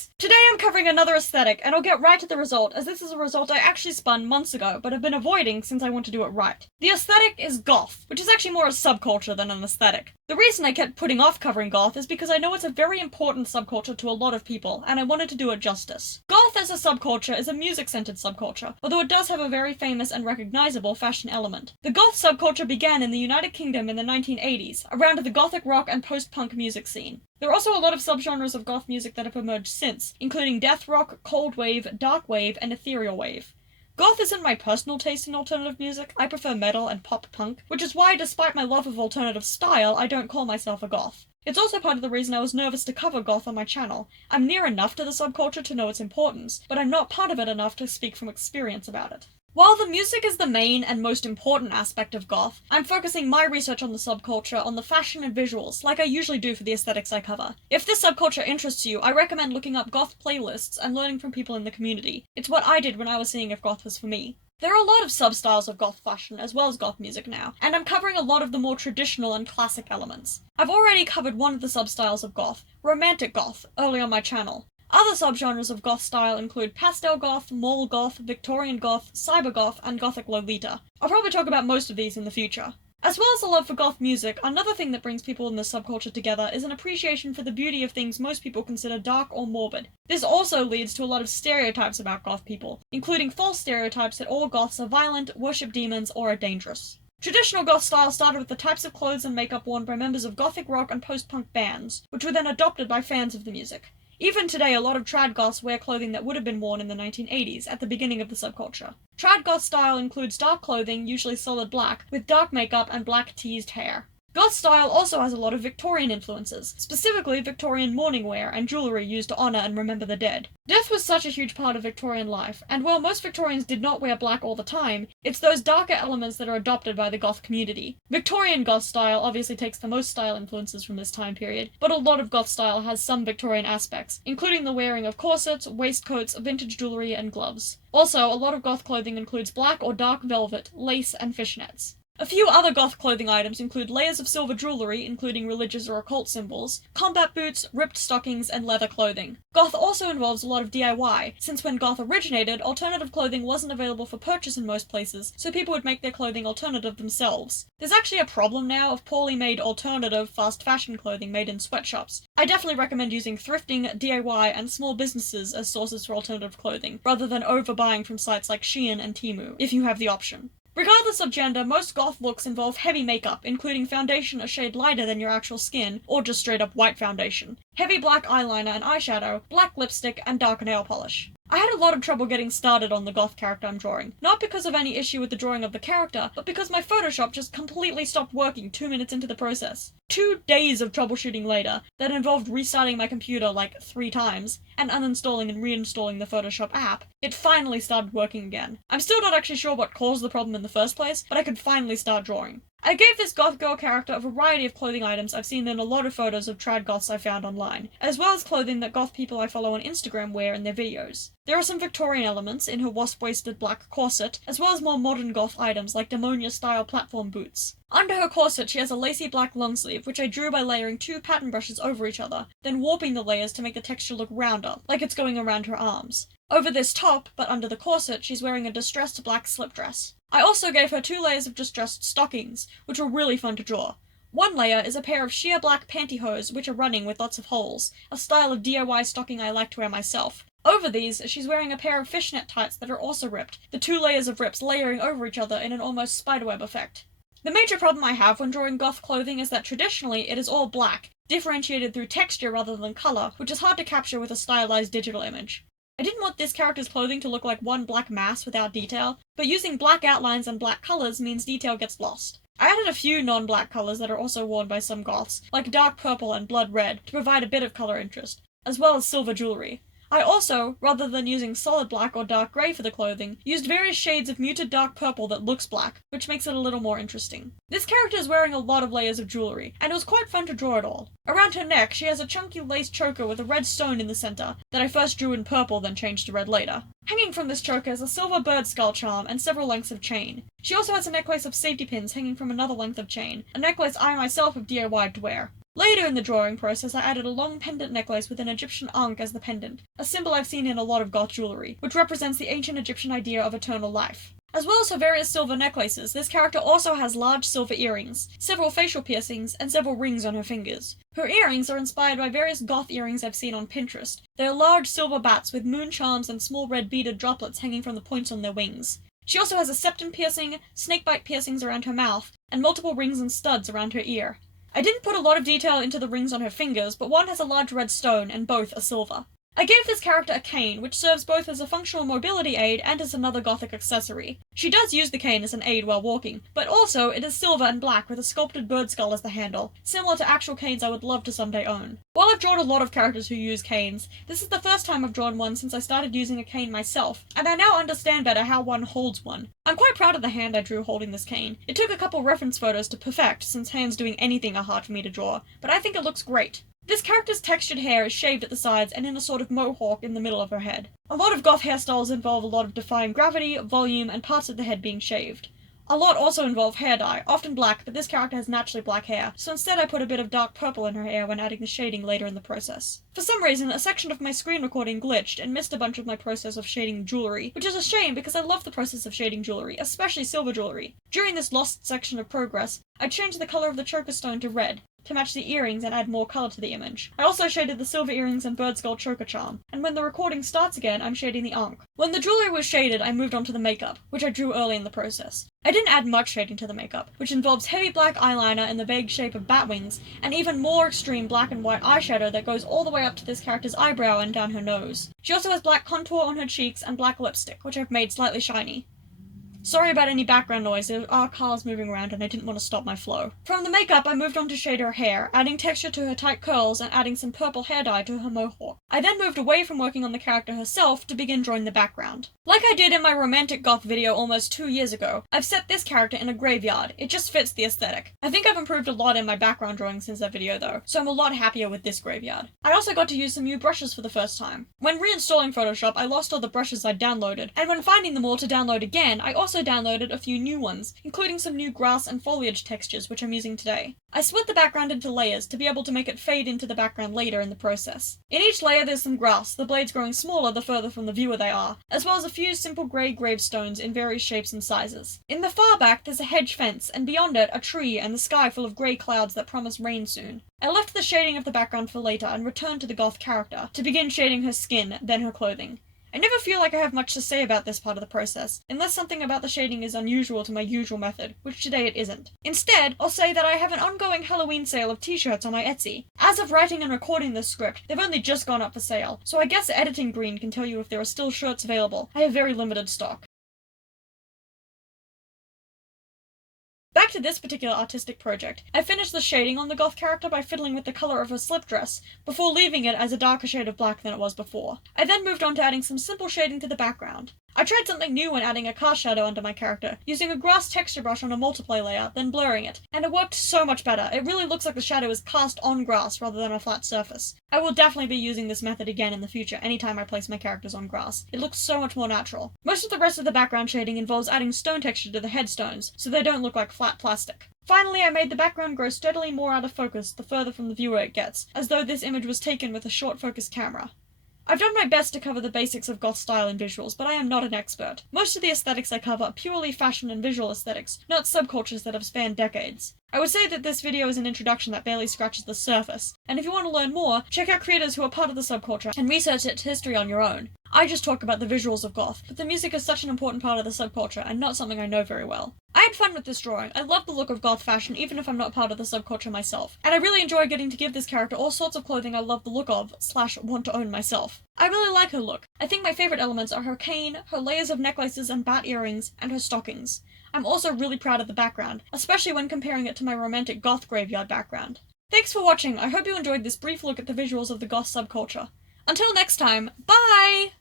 guys! Today I'm covering another aesthetic, and I'll get right to the result, as this is a result I actually spun months ago, but have been avoiding since I want to do it right. The aesthetic is goth, which is actually more a subculture than an aesthetic. The reason I kept putting off covering goth is because I know it's a very important subculture to a lot of people, and I wanted to do it justice. Goth as a subculture is a music-centered subculture, although it does have a very famous and recognizable fashion element. The goth subculture began in the United Kingdom in the 1980s, around the gothic rock and post-punk music scene. There are also a lot of subgenres of goth music that have emerged since, including death rock, cold wave, dark wave, and ethereal wave. Goth isn't my personal taste in alternative music. I prefer metal and pop punk, which is why, despite my love of alternative style, I don't call myself a goth. It's also part of the reason I was nervous to cover goth on my channel. I'm near enough to the subculture to know its importance, but I'm not part of it enough to speak from experience about it. While the music is the main and most important aspect of goth, I'm focusing my research on the subculture on the fashion and visuals, like I usually do for the aesthetics I cover. If this subculture interests you, I recommend looking up goth playlists and learning from people in the community. It's what I did when I was seeing if goth was for me. There are a lot of sub-styles of goth fashion as well as goth music now, and I'm covering a lot of the more traditional and classic elements. I've already covered one of the sub-styles of goth, romantic goth, early on my channel. Other subgenres of goth style include pastel goth, mall goth, Victorian goth, cyber goth, and gothic lolita. I'll probably talk about most of these in the future. As well as a love for goth music, another thing that brings people in this subculture together is an appreciation for the beauty of things most people consider dark or morbid. This also leads to a lot of stereotypes about goth people, including false stereotypes that all goths are violent, worship demons, or are dangerous. Traditional goth style started with the types of clothes and makeup worn by members of gothic rock and post-punk bands, which were then adopted by fans of the music. Even today, a lot of trad goths wear clothing that would have been worn in the 1980s, at the beginning of the subculture. Trad goth style includes dark clothing, usually solid black, with dark makeup and black teased hair. Goth style also has a lot of Victorian influences, specifically Victorian mourning wear and jewellery used to honour and remember the dead. Death was such a huge part of Victorian life, and while most Victorians did not wear black all the time, it's those darker elements that are adopted by the goth community. Victorian goth style obviously takes the most style influences from this time period, but a lot of goth style has some Victorian aspects, including the wearing of corsets, waistcoats, vintage jewellery, and gloves. Also, a lot of goth clothing includes black or dark velvet, lace, and fishnets. A few other goth clothing items include layers of silver jewellery, including religious or occult symbols, combat boots, ripped stockings, and leather clothing. Goth also involves a lot of DIY, since when goth originated, alternative clothing wasn't available for purchase in most places, so people would make their clothing alternative themselves. There's actually a problem now of poorly made alternative fast fashion clothing made in sweatshops. I definitely recommend using thrifting, DIY, and small businesses as sources for alternative clothing, rather than overbuying from sites like Shein and Temu, if you have the option. Regardless of gender, most goth looks involve heavy makeup, including foundation a shade lighter than your actual skin, or just straight up white foundation, heavy black eyeliner and eyeshadow, black lipstick, and dark nail polish. I had a lot of trouble getting started on the goth character I'm drawing, not because of any issue with the drawing of the character, but because my Photoshop just completely stopped working 2 minutes into the process. 2 days of troubleshooting later, that involved restarting my computer like 3 times, and uninstalling and reinstalling the Photoshop app, it finally started working again. I'm still not actually sure what caused the problem in the first place, but I could finally start drawing. I gave this goth girl character a variety of clothing items I've seen in a lot of photos of trad goths I found online, as well as clothing that goth people I follow on Instagram wear in their videos. There are some Victorian elements in her wasp-waisted black corset, as well as more modern goth items like demonia-style platform boots. Under her corset she has a lacy black long sleeve, which I drew by layering 2 pattern brushes over each other, then warping the layers to make the texture look rounder, like it's going around her arms. Over this top, but under the corset, she's wearing a distressed black slip dress. I also gave her 2 layers of distressed stockings, which were really fun to draw. One layer is a pair of sheer black pantyhose which are running with lots of holes, a style of DIY stocking I like to wear myself. Over these, she's wearing a pair of fishnet tights that are also ripped, the 2 layers of rips layering over each other in an almost spiderweb effect. The major problem I have when drawing goth clothing is that traditionally it is all black, differentiated through texture rather than colour, which is hard to capture with a stylized digital image. I didn't want this character's clothing to look like one black mass without detail, but using black outlines and black colours means detail gets lost. I added a few non-black colours that are also worn by some goths, like dark purple and blood red, to provide a bit of colour interest, as well as silver jewellery. I also, rather than using solid black or dark grey for the clothing, used various shades of muted dark purple that looks black, which makes it a little more interesting. This character is wearing a lot of layers of jewellery, and it was quite fun to draw it all. Around her neck, she has a chunky lace choker with a red stone in the centre, that I first drew in purple then changed to red later. Hanging from this choker is a silver bird skull charm and several lengths of chain. She also has a necklace of safety pins hanging from another length of chain, a necklace I myself have DIY'd to wear. Later in the drawing process, I added a long pendant necklace with an Egyptian ankh as the pendant, a symbol I've seen in a lot of goth jewelry, which represents the ancient Egyptian idea of eternal life. As well as her various silver necklaces, this character also has large silver earrings, several facial piercings, and several rings on her fingers. Her earrings are inspired by various goth earrings I've seen on Pinterest. They are large silver bats with moon charms and small red beaded droplets hanging from the points on their wings. She also has a septum piercing, snakebite piercings around her mouth, and multiple rings and studs around her ear. I didn't put a lot of detail into the rings on her fingers, but one has a large red stone and both are silver. I gave this character a cane, which serves both as a functional mobility aid and as another gothic accessory. She does use the cane as an aid while walking, but also it is silver and black with a sculpted bird skull as the handle, similar to actual canes I would love to someday own. While I've drawn a lot of characters who use canes, this is the first time I've drawn one since I started using a cane myself, and I now understand better how one holds one. I'm quite proud of the hand I drew holding this cane. It took a couple reference photos to perfect, since hands doing anything are hard for me to draw, but I think it looks great. This character's textured hair is shaved at the sides and in a sort of mohawk in the middle of her head. A lot of goth hairstyles involve a lot of defying gravity, volume, and parts of the head being shaved. A lot also involve hair dye, often black, but this character has naturally black hair, so instead I put a bit of dark purple in her hair when adding the shading later in the process. For some reason, a section of my screen recording glitched and missed a bunch of my process of shading jewelry, which is a shame because I love the process of shading jewelry, especially silver jewelry. During this lost section of progress, I changed the color of the choker stone to red, to match the earrings and add more color to the image. I also shaded the silver earrings and bird skull choker charm, and when the recording starts again, I'm shading the ankh. When the jewelry was shaded, I moved on to the makeup, which I drew early in the process. I didn't add much shading to the makeup, which involves heavy black eyeliner in the vague shape of bat wings, and even more extreme black and white eyeshadow that goes all the way up to this character's eyebrow and down her nose. She also has black contour on her cheeks and black lipstick, which I've made slightly shiny. Sorry about any background noise, there are cars moving around and I didn't want to stop my flow. From the makeup, I moved on to shade her hair, adding texture to her tight curls and adding some purple hair dye to her mohawk. I then moved away from working on the character herself to begin drawing the background. Like I did in my romantic goth video almost 2 years ago, I've set this character in a graveyard. It just fits the aesthetic. I think I've improved a lot in my background drawing since that video though, so I'm a lot happier with this graveyard. I also got to use some new brushes for the first time. When reinstalling Photoshop, I lost all the brushes I'd downloaded, and when finding them all to download again, I also downloaded a few new ones, including some new grass and foliage textures which I'm using today. I split the background into layers to be able to make it fade into the background later in the process. In each layer there's some grass, the blades growing smaller the further from the viewer they are, as well as a few simple grey gravestones in various shapes and sizes. In the far back there's a hedge fence, and beyond it a tree and the sky full of grey clouds that promise rain soon. I left the shading of the background for later and returned to the goth character, to begin shading her skin, then her clothing. I never feel like I have much to say about this part of the process, unless something about the shading is unusual to my usual method, which today it isn't. Instead, I'll say that I have an ongoing Halloween sale of t-shirts on my Etsy. As of writing and recording this script, they've only just gone up for sale, so I guess Editing Green can tell you if there are still shirts available. I have very limited stock. Back to this particular artistic project. I finished the shading on the goth character by fiddling with the color of her slip dress, before leaving it as a darker shade of black than it was before. I then moved on to adding some simple shading to the background. I tried something new when adding a cast shadow under my character, using a grass texture brush on a multiply layer, then blurring it, and it worked so much better. It really looks like the shadow is cast on grass rather than a flat surface. I will definitely be using this method again in the future anytime I place my characters on grass. It looks so much more natural. Most of the rest of the background shading involves adding stone texture to the headstones, so they don't look like flat plastic. Finally, I made the background grow steadily more out of focus the further from the viewer it gets, as though this image was taken with a short focus camera. I've done my best to cover the basics of goth style and visuals, but I am not an expert. Most of the aesthetics I cover are purely fashion and visual aesthetics, not subcultures that have spanned decades. I would say that this video is an introduction that barely scratches the surface, and if you want to learn more, check out creators who are part of the subculture and research its history on your own. I just talk about the visuals of goth, but the music is such an important part of the subculture and not something I know very well. I had fun with this drawing. I love the look of goth fashion even if I'm not part of the subculture myself, and I really enjoy getting to give this character all sorts of clothing I love the look of / want to own myself. I really like her look. I think my favourite elements are her cane, her layers of necklaces and bat earrings, and her stockings. I'm also really proud of the background, especially when comparing it to my romantic goth graveyard background. Thanks for watching. I hope you enjoyed this brief look at the visuals of the goth subculture. Until next time, bye!